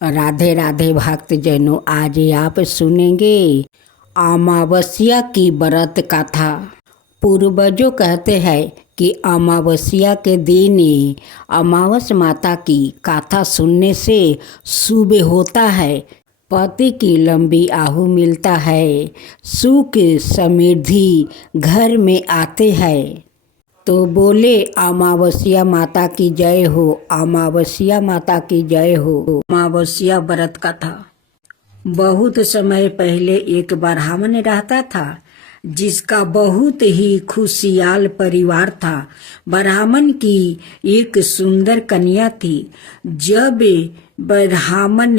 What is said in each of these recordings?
राधे राधे भक्तजनों, आज आप सुनेंगे अमावस्या की व्रत कथा। पूर्वजों कहते हैं कि अमावस्या के दिन अमावस माता की कथा सुनने से शुभ होता है, पति की लंबी आयु मिलता है, सुख समृद्धि घर में आते हैं। तो बोले अमावस्या माता की जय हो, अमावस्या माता की जय हो। अमावस्या व्रत कथा। बहुत समय पहले एक ब्राह्मण रहता था जिसका बहुत ही खुशहाल परिवार था। ब्राह्मण की एक सुंदर कन्या थी। जब ब्राह्मण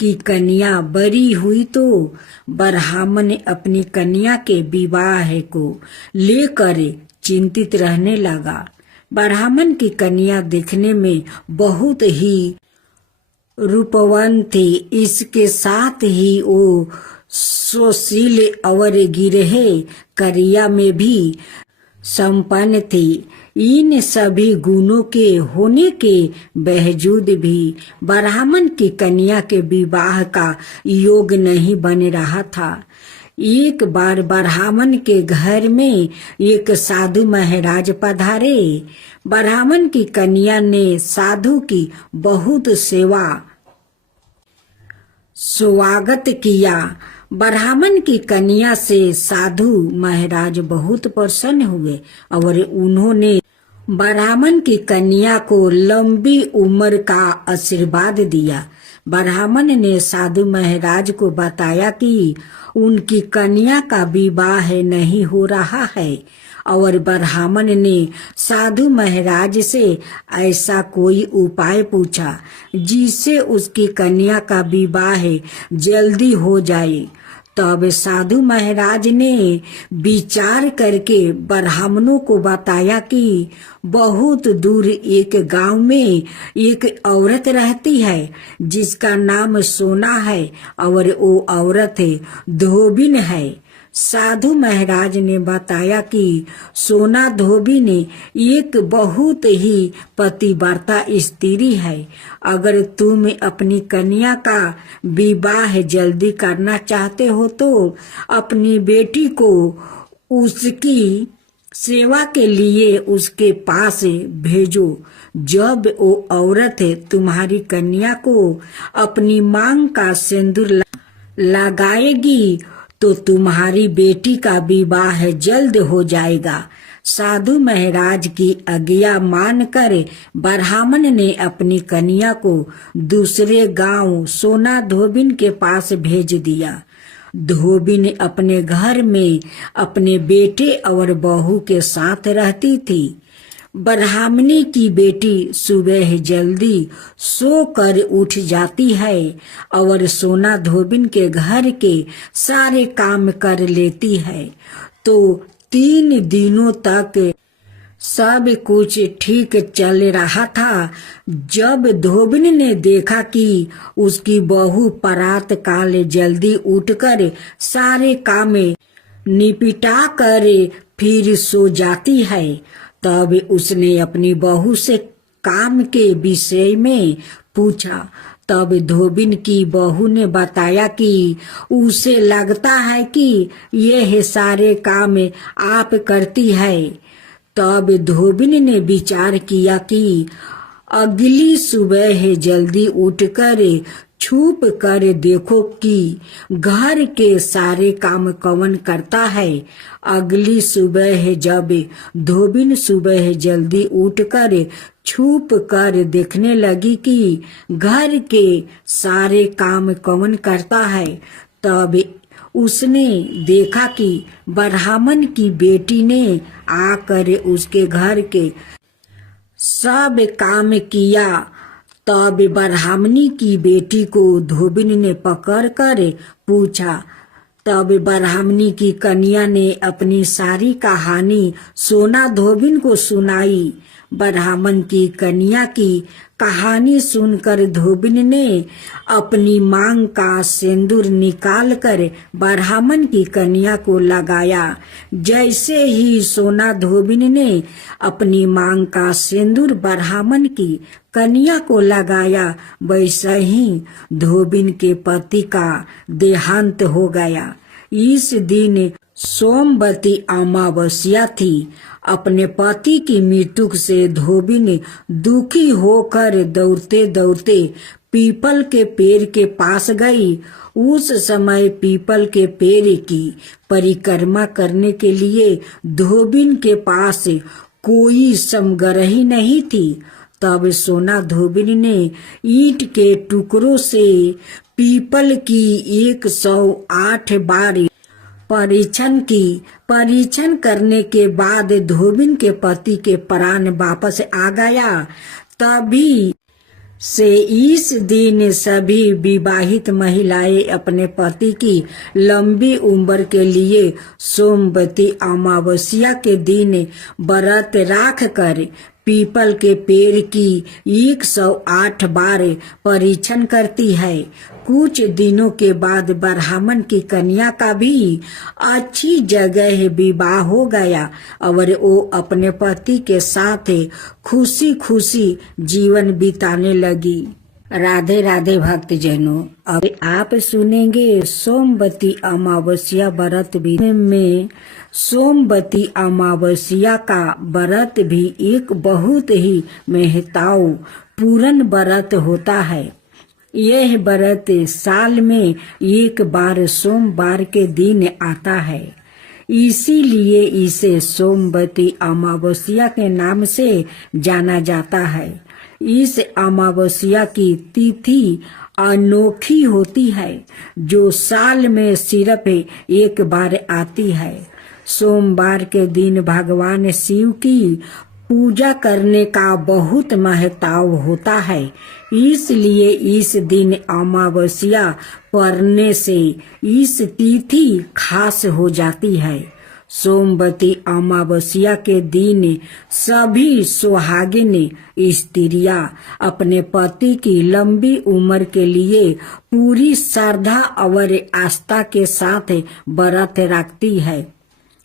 की कन्या बड़ी हुई तो ब्राह्मण ने अपनी कन्या के विवाह को लेकर चिंतित रहने लगा। ब्राह्मण की कन्या देखने में बहुत ही रूपवान थी, इसके साथ ही वो सुशील और गिरह करिया में भी संपन्न थी। इन सभी गुणों के होने के बावजूद भी ब्राह्मण की कन्या के विवाह का योग नहीं बन रहा था। एक बार ब्राह्मण के घर में एक साधु महाराज पधारे। ब्राह्मण की कन्या ने साधु की बहुत स्वागत किया। ब्राह्मण की कन्या से साधु महाराज बहुत प्रसन्न हुए और उन्होंने ब्राह्मण की कन्या को लंबी उम्र का आशीर्वाद दिया। ब्राह्मण ने साधु महाराज को बताया कि उनकी कन्या का विवाह नहीं हो रहा है और ब्राह्मण ने साधु महाराज से ऐसा कोई उपाय पूछा जिससे उसकी कन्या का विवाह जल्दी हो जाए। तब साधु महाराज ने विचार करके ब्राह्मणों को बताया कि बहुत दूर एक गांव में एक औरत रहती है जिसका नाम सोना है और वो औरत धोबिन है। साधु महाराज ने बताया कि सोना धोबिन एक बहुत ही पतिव्रता स्त्री है। अगर तुम अपनी कन्या का विवाह जल्दी करना चाहते हो तो अपनी बेटी को उसकी सेवा के लिए उसके पास भेजो। जब वो औरत तुम्हारी कन्या को अपनी मांग का सिंदूर लगाएगी तो तुम्हारी बेटी का विवाह जल्द हो जाएगा। साधु महाराज की आज्ञा मानकर ब्राह्मण ने अपनी कन्या को दूसरे गांव सोना धोबिन के पास भेज दिया। धोबिन अपने घर में अपने बेटे और बहू के साथ रहती थी। ब्राह्मणी की बेटी सुबह जल्दी सोकर उठ जाती है और सोना धोबिन के घर के सारे काम कर लेती है। तो 3 दिनों तक सब कुछ ठीक चल रहा था। जब धोबिन ने देखा कि उसकी बहू प्रातः काल जल्दी उठकर सारे काम निपटा कर फिर सो जाती है, तब उसने अपनी बहू से काम के विषय में पूछा। तब धोबिन की बहू ने बताया कि उसे लगता है कि यह सारे काम आप करती है। तब धोबिन ने विचार किया कि अगली सुबह जल्दी उठकर छुप कर देखो कि घर के सारे काम कौन करता है। अगली सुबह जब धोबिन सुबह जल्दी उठकर छुप कर देखने लगी कि घर के सारे काम कौन करता है, तब उसने देखा कि ब्राह्मण की बेटी ने आकर उसके घर के सब काम किया। तब ब्राह्मणी की बेटी को धोबिन ने पकड़कर पूछा। तब ब्राह्मणी की कन्या ने अपनी सारी कहानी सोना धोबिन को सुनाई। ब्राह्मण की कन्या की कहानी सुनकर धोबिन ने अपनी मांग का सिंदूर निकालकर ब्राह्मण की कन्या को लगाया। जैसे ही सोना धोबिन ने अपनी मांग का सिंदूर ब्राह्मण की कन्या को लगाया, वैसा ही धोबिन के पति का देहांत हो गया। इस दिन सोमवती अमावस्या थी। अपने पति की मृत्यु से धोबिन दुखी होकर दौड़ते दौड़ते पीपल के पेड़ के पास गई। उस समय पीपल के पेड़ की परिक्रमा करने के लिए धोबिन के पास कोई समग्रही नहीं थी। तब सोना धोबिन ने ईंट के टुकड़ों से पीपल की 108 बार परीक्षण करने के बाद धोबिन के पति के प्राण वापस आ गया। तभी से इस दिन सभी विवाहित महिलाएं अपने पति की लंबी उम्र के लिए सोमवती अमावस्या के दिन व्रत राख कर पीपल के पेड़ की 108 बार परीक्षण करती है। कुछ दिनों के बाद ब्राह्मण की कन्या का भी अच्छी जगह विवाह हो गया और वो अपने पति के साथ खुशी खुशी जीवन बिताने लगी। राधे राधे भक्तजनों, अब आप सुनेंगे सोमवती अमावस्या व्रत भी में सोमवती अमावस्या का व्रत भी एक बहुत ही महत्वपूर्ण व्रत होता है। यह व्रत साल में एक बार सोमवार के दिन आता है, इसीलिए इसे सोमवती अमावस्या के नाम से जाना जाता है। इस अमावस्या की तिथि अनोखी होती है, जो साल में सिर्फ एक बार आती है। सोमवार के दिन भगवान शिव की पूजा करने का बहुत महत्व होता है, इसलिए इस दिन अमावस्या पड़ने से इस तिथि खास हो जाती है। सोमवती अमावस्या के दिन सभी सुहागिन स्त्रियां अपने पति की लंबी उम्र के लिए पूरी श्रद्धा और आस्था के साथ व्रत रखती है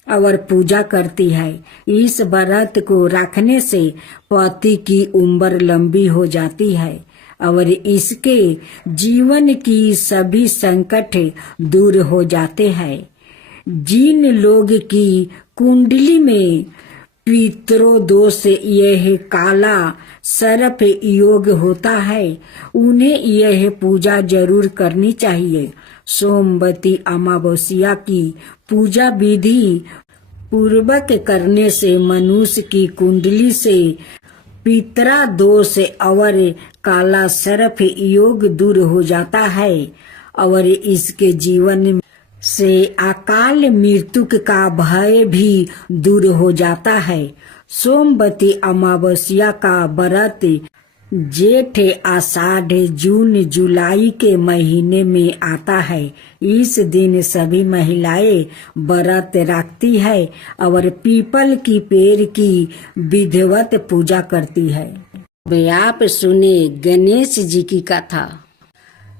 और पूजा करती है। इस व्रत को रखने से पति की उम्र लंबी हो जाती है और इसके जीवन की सभी संकट दूर हो जाते हैं। जिन लोग की कुंडली में पितरोदोष यह काला सर्प योग होता है, उन्हें यह पूजा जरूर करनी चाहिए। सोमवती अमावस्या की पूजा विधि पूर्वक करने से मनुष्य की कुंडली से पितरा दोष और काला सर्प योग दूर हो जाता है और इसके जीवन से अकाल मृत्यु का भय भी दूर हो जाता है। सोमवती अमावस्या का व्रत जेठ आषाढ़ जून जुलाई के महीने में आता है। इस दिन सभी महिलाएं व्रत रखती है और पीपल की पेड़ की विधिवत पूजा करती है। वे आप सुने गणेश जी की कथा।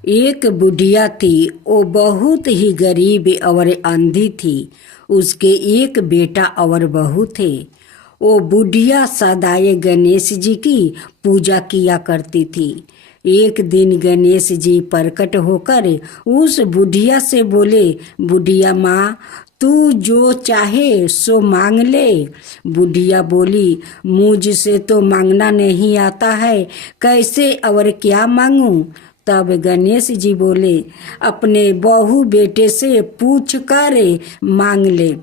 एक बुढ़िया थी, वो बहुत ही गरीब और अंधी थी। उसके एक बेटा और बहू थे। वो बुढ़िया सदाए गणेश जी की पूजा किया करती थी। एक दिन गणेश जी प्रकट होकर उस बुढ़िया से बोले, बुढ़िया माँ, तू जो चाहे सो मांग ले। बुढ़िया बोली, मुझसे तो मांगना नहीं आता है, कैसे और क्या मांगूं? तब गणेश जी बोले, अपने बहू बेटे से पूछ कर मांग ले।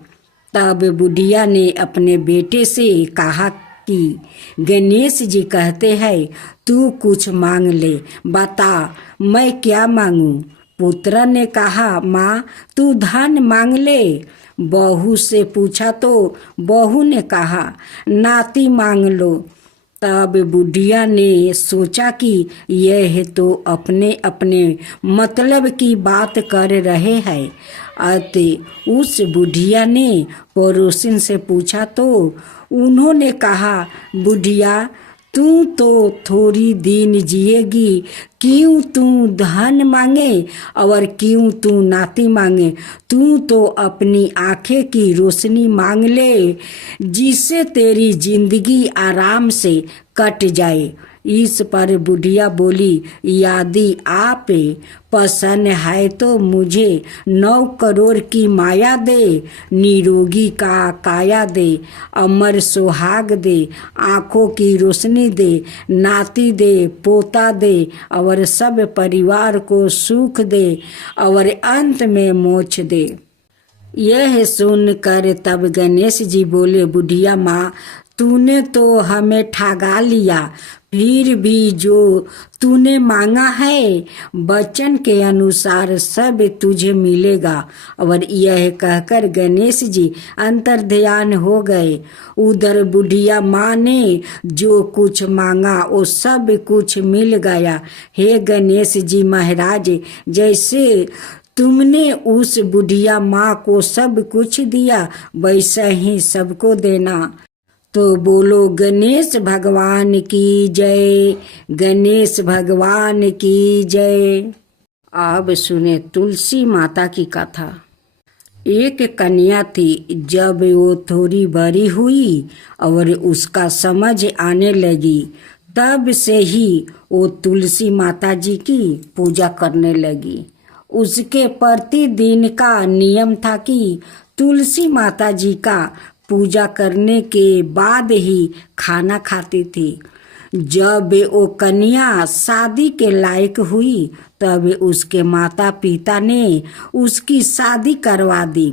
तब बुढ़िया ने अपने बेटे से कहा कि गणेश जी कहते हैं, तू कुछ मांग ले, बता मैं क्या मांगूं? पुत्र ने कहा, माँ तू धन मांग ले। बहू से पूछा तो बहू ने कहा, नाती मांग लो। तब बुढ़िया ने सोचा कि यह तो अपने अपने मतलब की बात कर रहे हैं। अतः उस बुढ़िया ने पड़ोसिन से पूछा तो उन्होंने कहा, बुढ़िया तू तो थोड़ी दिन जिएगी, क्यों तू धन मांगे और क्यों तू नाती मांगे। तू तो अपनी आंखें की रोशनी मांग ले, जिससे तेरी जिंदगी आराम से कट जाए। इस पर बुढ़िया बोली, यदि आप पसंद है तो मुझे 9 करोड़ की माया दे, निरोगी का काया दे, अमर सुहाग दे, आंखों की रोशनी दे, नाती दे, पोता दे और सब परिवार को सुख दे और अंत में मोक्ष दे। यह सुनकर तब गणेश जी बोले, बुढ़िया माँ, तूने तो हमें ठगा लिया, फिर भी जो तूने मांगा है वचन के अनुसार सब तुझे मिलेगा। और यह कहकर गणेश जी अंतर्ध्यान हो गए। उधर बुढ़िया माँ ने जो कुछ मांगा वो सब कुछ मिल गया। हे गणेश जी महाराज, जैसे तुमने उस बुढ़िया माँ को सब कुछ दिया वैसा ही सबको देना। तो बोलो गणेश भगवान की जय, गणेश भगवान की जय। अब सुने तुलसी माता की कथा। एक कन्या थी, जब वो थोड़ी बड़ी हुई और उसका समझ आने लगी, तब से ही वो तुलसी माता जी की पूजा करने लगी। उसके प्रतिदिन का नियम था कि तुलसी माता जी का पूजा करने के बाद ही खाना खाती थी। जब वो कन्या शादी के लायक हुई तब उसके माता पिता ने उसकी शादी करवा दी।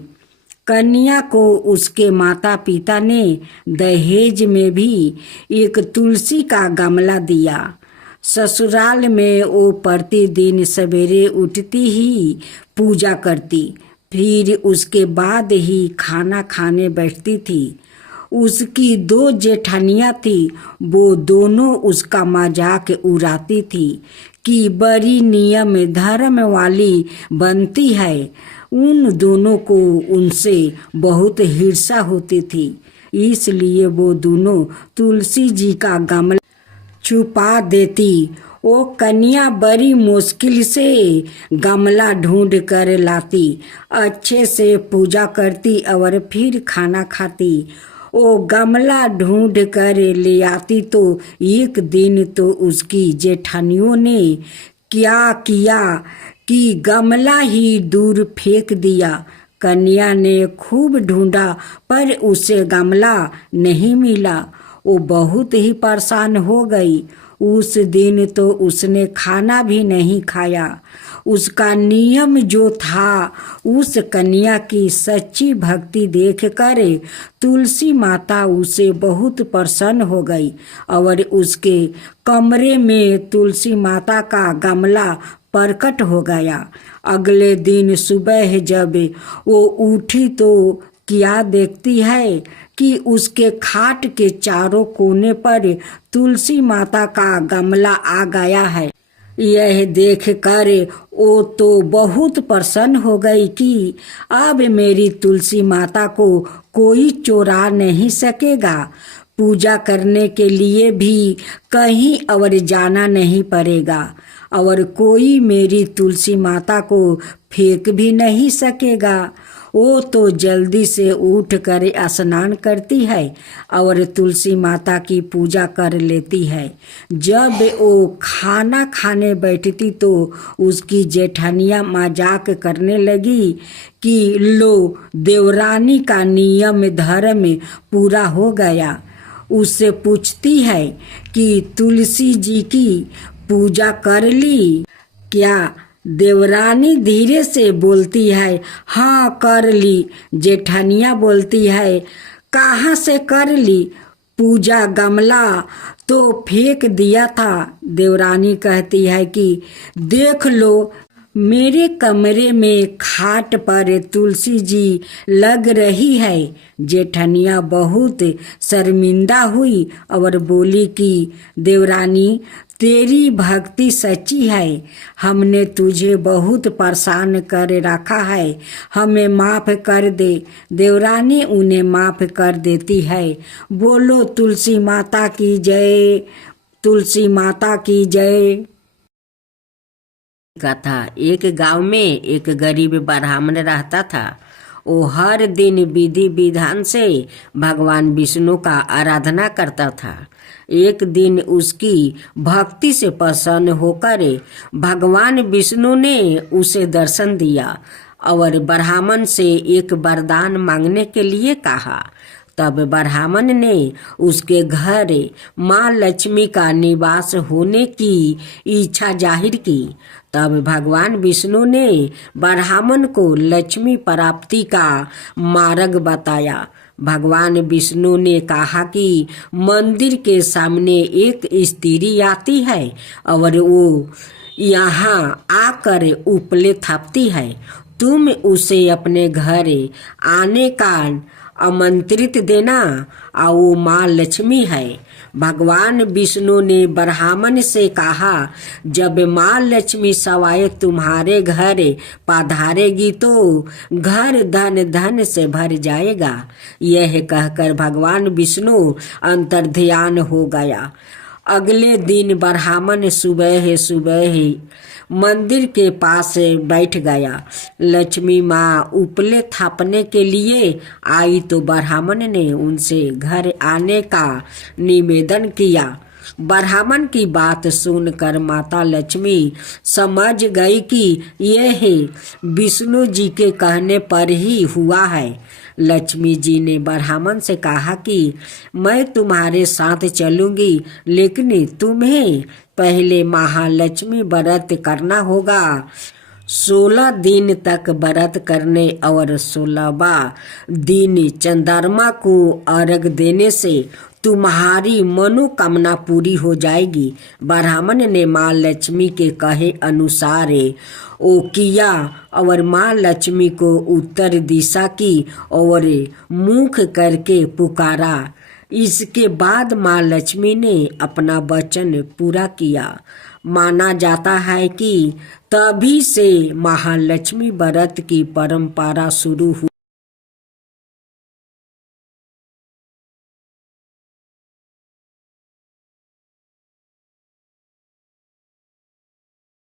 कन्या को उसके माता पिता ने दहेज में भी एक तुलसी का गमला दिया। ससुराल में वो प्रतिदिन सवेरे उठती ही पूजा करती, फिर उसके बाद ही खाना खाने बैठती थी। उसकी 2 जेठानियाँ थी, वो दोनों उसका मजाक उड़ाती थी कि बड़ी नियम धर्म वाली बनती है। उन दोनों को उनसे बहुत ईर्ष्या होती थी, इसलिए वो दोनों तुलसी जी का गमला छुपा देती। वो कन्या बड़ी मुश्किल से गमला ढूंढ कर लाती, अच्छे से पूजा करती और फिर खाना खाती। वो गमला ढूंढ कर ले आती तो एक दिन तो उसकी जेठानियों ने क्या किया कि गमला ही दूर फेंक दिया। कन्या ने खूब ढूंढा पर उसे गमला नहीं मिला। वो बहुत ही परेशान हो गई। उस दिन तो उसने खाना भी नहीं खाया। उसका नियम जो था, उस कन्या की सच्ची भक्ति देखकर तुलसी माता उसे बहुत प्रसन्न हो गई और उसके कमरे में तुलसी माता का गमला प्रकट हो गया। अगले दिन सुबह जब वो उठी तो क्या देखती है कि उसके खाट के चारों कोने पर तुलसी माता का गमला आ गया है। यह देखकर वो तो बहुत प्रसन्न हो गई कि अब मेरी तुलसी माता को कोई चोरा नहीं सकेगा। पूजा करने के लिए भी कहीं और जाना नहीं पड़ेगा और कोई मेरी तुलसी माता को फेंक भी नहीं सकेगा। वो तो जल्दी से उठ कर स्नान करती है और तुलसी माता की पूजा कर लेती है। जब वो खाना खाने बैठती तो उसकी जेठानियाँ मजाक करने लगी कि लो, देवरानी का नियम धर्म पूरा हो गया। उससे पूछती है कि तुलसी जी की पूजा कर ली क्या? देवरानी धीरे से बोलती है, हाँ कर ली। जेठानिया बोलती है, कहाँ से कर ली? पूजा गमला तो फेंक दिया था। देवरानी कहती है कि देख लो, मेरे कमरे में खाट पर तुलसी जी लग रही है। जेठनिया बहुत शर्मिंदा हुई और बोली कि देवरानी, तेरी भक्ति सच्ची है। हमने तुझे बहुत परेशान कर रखा है, हमें माफ कर दे। देवरानी उन्हें माफ कर देती है। बोलो तुलसी माता की जय, तुलसी माता की जय। कथा। एक गांव में एक गरीब ब्राह्मण रहता था। वो हर दिन विधि विधान से भगवान विष्णु का आराधना करता था। एक दिन उसकी भक्ति से प्रसन्न होकर भगवान विष्णु ने उसे दर्शन दिया और ब्राह्मण से एक वरदान मांगने के लिए कहा। तब ब्राह्मण ने उसके घर माँ लक्ष्मी का निवास होने की इच्छा जाहिर की। तब भगवान विष्णु ने ब्राह्मण को लक्ष्मी प्राप्ति का मार्ग बताया। भगवान विष्णु ने कहा कि मंदिर के सामने एक स्त्री आती है और वो यहाँ आकर उपले थापती है। तुम उसे अपने घर आने का आमंत्रित देना, और वो माँ लक्ष्मी है। भगवान विष्णु ने ब्राह्मण से कहा, जब माँ लक्ष्मी सवाए तुम्हारे घर पधारेगी तो घर धन धन से भर जाएगा। यह कहकर भगवान विष्णु अंतर्ध्यान हो गया। अगले दिन ब्राह्मण सुबह सुबह मंदिर के पास बैठ गया। लक्ष्मी माँ उपले थापने के लिए आई तो ब्राह्मण ने उनसे घर आने का निवेदन किया। ब्राह्मण की बात सुनकर माता लक्ष्मी समझ गई कि यह विष्णु जी के कहने पर ही हुआ है। लक्ष्मी जी ने ब्राह्मण से कहा कि मैं तुम्हारे साथ चलूंगी, लेकिन तुम्हें पहले महालक्ष्मी व्रत करना होगा। 16 दिन तक व्रत करने और 16वां दिन चंद्रमा को अर्घ देने से तुम्हारी मनोकामना पूरी हो जाएगी। ब्राह्मण ने माँ लक्ष्मी के कहे अनुसार वो किया और माँ लक्ष्मी को उत्तर दिशा की और मुख करके पुकारा। इसके बाद माँ लक्ष्मी ने अपना वचन पूरा किया। माना जाता है कि तभी से महालक्ष्मी व्रत की परंपरा शुरू हुई।